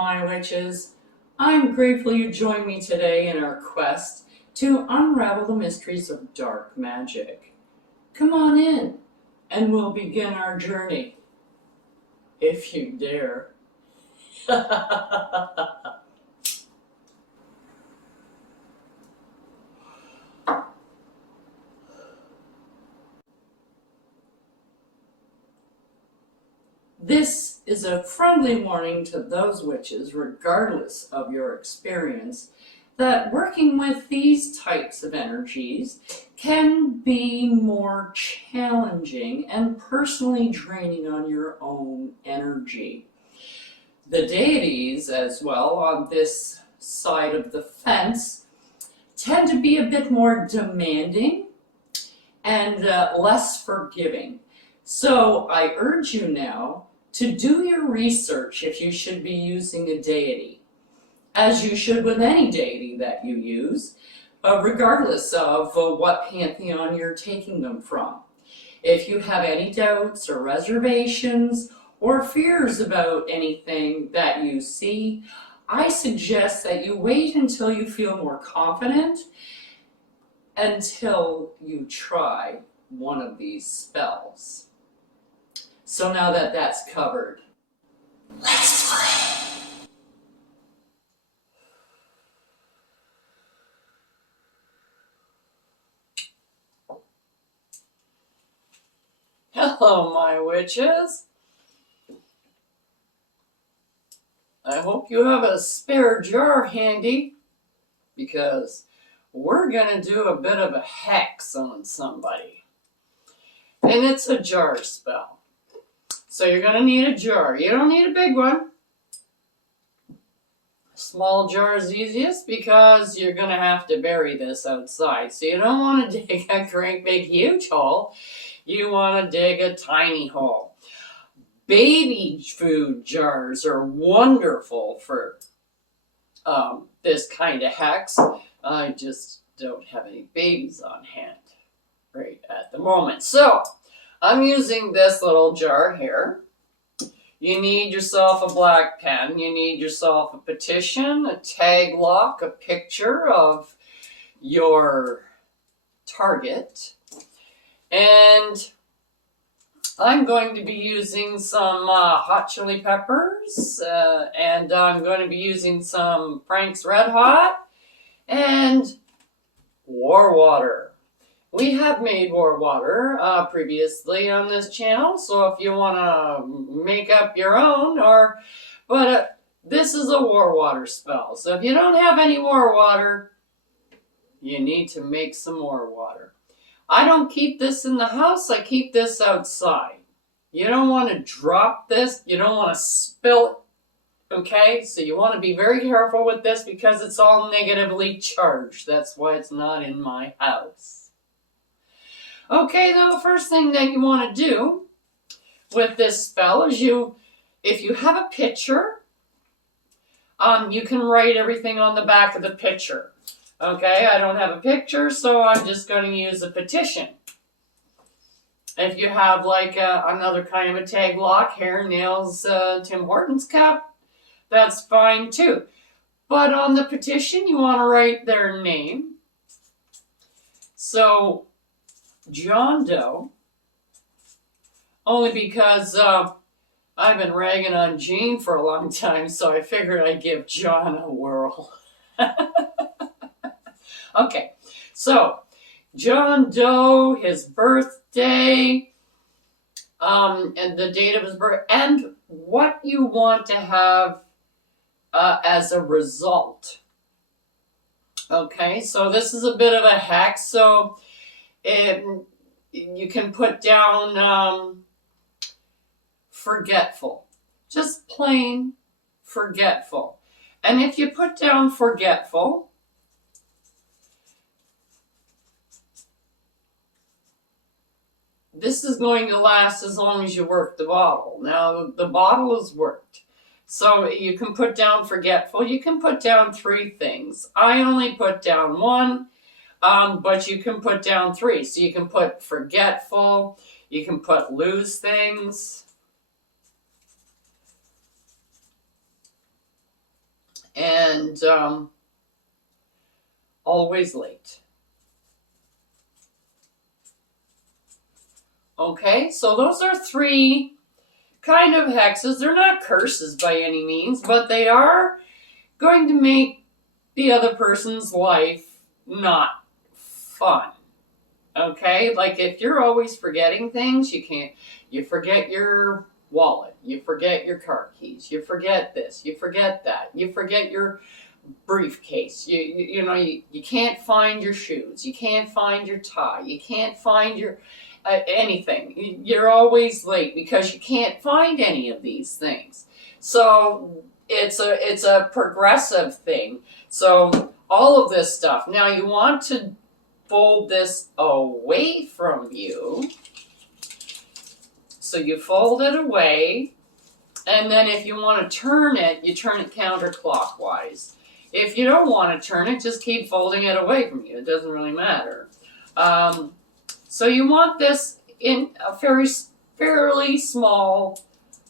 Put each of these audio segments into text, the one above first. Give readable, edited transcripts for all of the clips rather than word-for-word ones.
my witches. I'm grateful you joined me today in our quest to unravel the mysteries of dark magic. Come on in, and we'll begin our journey, if you dare. This is a friendly warning to those witches, regardless of your experience, that working with these types of energies can be more challenging and personally draining on your own energy. The deities, as well, on this side of the fence, tend to be a bit more demanding and less forgiving. So I urge you now to do your research if you should be using a deity, as you should with any deity that you use, regardless of what pantheon you're taking them from. If you have any doubts or reservations or fears about anything that you see, I suggest that you wait until you feel more confident until you try one of these spells. So now that that's covered, let's play. Hello, my witches. I hope you have a spare jar handy, because we're going to do a bit of a hex on somebody. And it's a jar spell. So you're going to need a jar. You don't need a big one. Small jar is easiest because you're going to have to bury this outside. So you don't want to dig a great big huge hole. You want to dig a tiny hole. Baby food jars are wonderful for this kind of hex. I just don't have any babies on hand right at the moment. So I'm using this little jar here. You need yourself a black pen. You need yourself a petition, a tag lock, a picture of your target. And I'm going to be using some hot chili peppers, and I'm going to be using some Frank's Red Hot and war water. We have made war water previously on this channel, so if you want to make up your own, but this is a war water spell. So if you don't have any war water, you need to make some war water. I don't keep this in the house, I keep this outside. You don't want to drop this, you don't want to spill it, okay? So you want to be very careful with this because it's all negatively charged. That's why it's not in my house. Okay, then the first thing that you want to do with this spell is if you have a picture, you can write everything on the back of the picture. Okay, I don't have a picture, so I'm just going to use a petition. If you have like another kind of a tag lock, hair, nails, Tim Hortons cup, that's fine too. But on the petition, you want to write their name. So John Doe, only because I've been ragging on Jean for a long time, so I figured I'd give John a whirl. Okay, so John Doe, his birthday, and the date of his birth, and what you want to have as a result. Okay, so this is a bit of a hex, so you can put down forgetful, just plain forgetful. And if you put down forgetful, this is going to last as long as you work the bottle. Now, the bottle is worked. So you can put down forgetful. You can put down 3 things. I only put down 1, but you can put down 3. So you can put forgetful. You can put lose things. and always late. Okay, so those are 3 kind of hexes. They're not curses by any means, but they are going to make the other person's life not fun. Okay, like if you're always forgetting things, you forget your wallet, you forget your car keys, you forget this, you forget that, you forget your briefcase, you can't find your shoes, you can't find your tie, you can't find your anything. You're always late because you can't find any of these things. So it's a progressive thing. So all of this stuff. Now you want to fold this away from you. So you fold it away, and then if you want to turn it, you turn it counterclockwise. If you don't want to turn it, just keep folding it away from you. It doesn't really matter. So you want this in a fairly small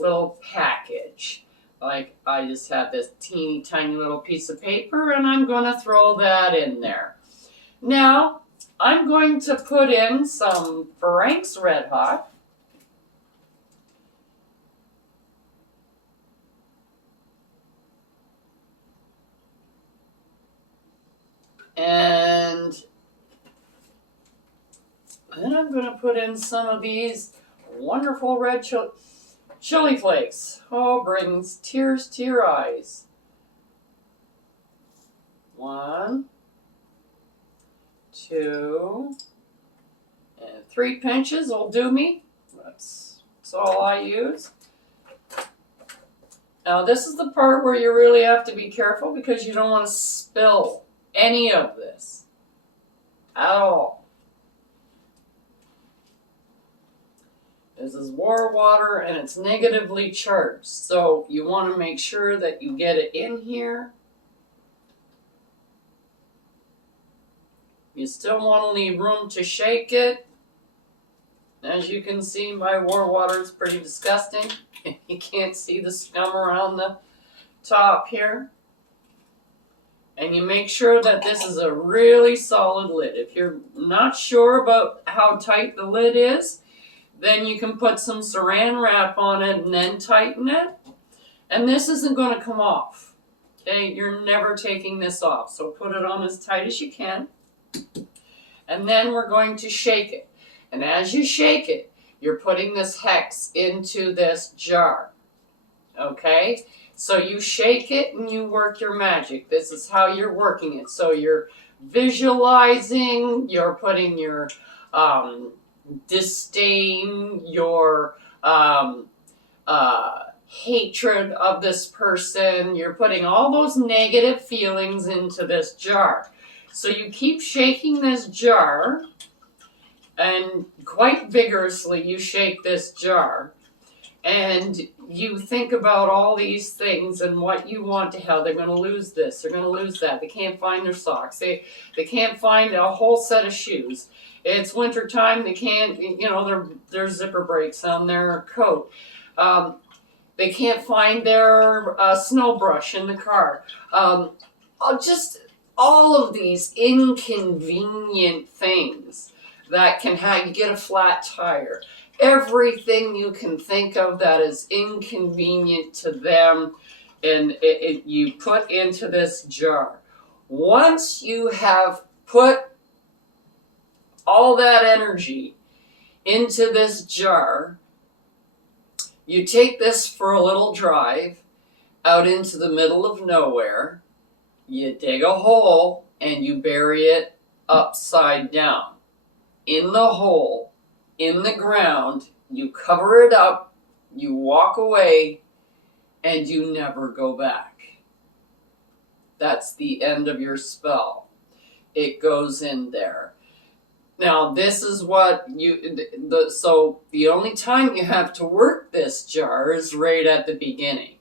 little package. Like I just have this teeny tiny little piece of paper, and I'm going to throw that in there. Now, I'm going to put in some Frank's Red Hot. And then I'm going to put in some of these wonderful red chili flakes. Oh, brings tears to your eyes. 1, 2, and 3 pinches will do me. That's all I use. Now this is the part where you really have to be careful because you don't want to spill any of this at all. This is war water and it's negatively charged, so you want to make sure that you get it in here. You still want to leave room to shake it. As you can see, my war water is pretty disgusting. You can't see the scum around the top here. And you make sure that this is a really solid lid. If you're not sure about how tight the lid is, then you can put some saran wrap on it and then tighten it. And this isn't going to come off. Okay, you're never taking this off. So put it on as tight as you can. And then we're going to shake it. And as you shake it, you're putting this hex into this jar. Okay? So you shake it and you work your magic. This is how you're working it. So you're visualizing, you're putting your disdain, your hatred of this person. You're putting all those negative feelings into this jar. So you keep shaking this jar, and quite vigorously you shake this jar. And you think about all these things and what you want to have. They're going to lose this. They're going to lose that. They can't find their socks. They can't find a whole set of shoes. It's winter time. They can't, their zipper breaks on their coat. They can't find their snow brush in the car. Just all of these inconvenient things that can have you get a flat tire. Everything you can think of that is inconvenient to them, and you put into this jar. Once you have put all that energy into this jar, you take this for a little drive out into the middle of nowhere. You dig a hole and you bury it upside down. In the hole, in the ground, you cover it up, you walk away, and you never go back. That's the end of your spell. It goes in there. Now, this is what so the only time you have to work this jar is right at the beginning.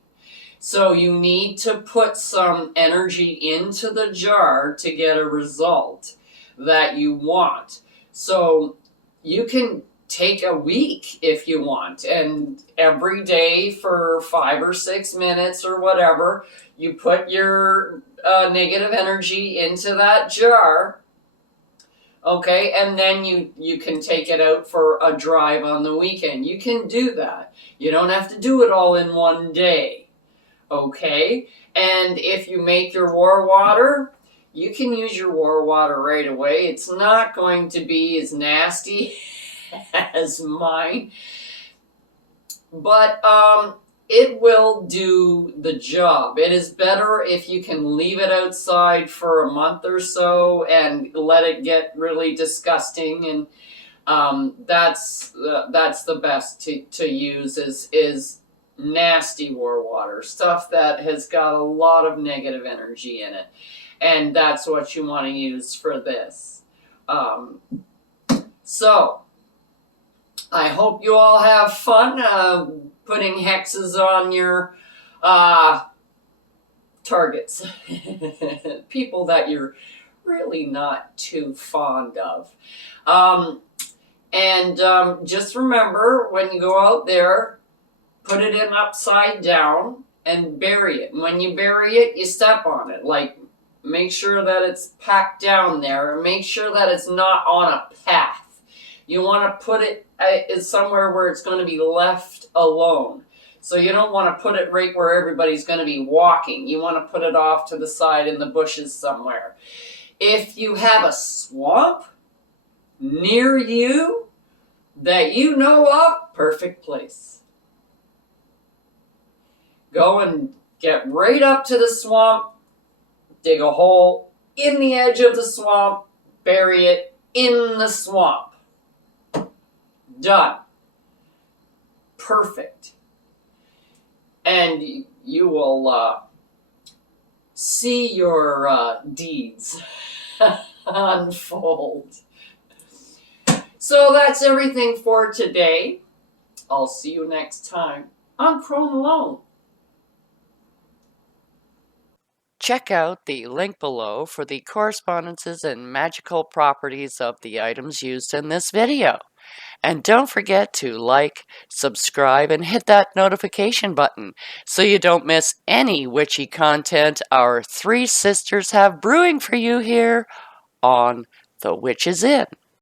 So you need to put some energy into the jar to get a result that you want. So you can take a week if you want, and every day for 5 or 6 minutes or whatever, you put your negative energy into that jar. Okay, and then you can take it out for a drive on the weekend. You can do that. You don't have to do it all in one day. Okay, and if you make your war water, you can use your war water right away. It's not going to be as nasty as mine, but it will do the job. It is better if you can leave it outside for a month or so and let it get really disgusting, and that's the best to use is nasty war water, stuff that has got a lot of negative energy in it, and that's what you want to use for this. So I hope you all have fun putting hexes on your targets. People that you're really not too fond of. Just remember, when you go out there, put it in upside down and bury it. And when you bury it, you step on it. Like, make sure that it's packed down there, and make sure that it's not on a path. You want to put it somewhere where it's going to be left alone. So you don't want to put it right where everybody's going to be walking. You want to put it off to the side in the bushes somewhere. If you have a swamp near you that you know of, perfect place. Go and get right up to the swamp, dig a hole in the edge of the swamp, bury it in the swamp. Done. Perfect. And you will see your deeds unfold. So that's everything for today. I'll see you next time on Chrome Alone. Check out the link below for the correspondences and magical properties of the items used in this video. And don't forget to like, subscribe, and hit that notification button so you don't miss any witchy content our three sisters have brewing for you here on The Witch's Inn.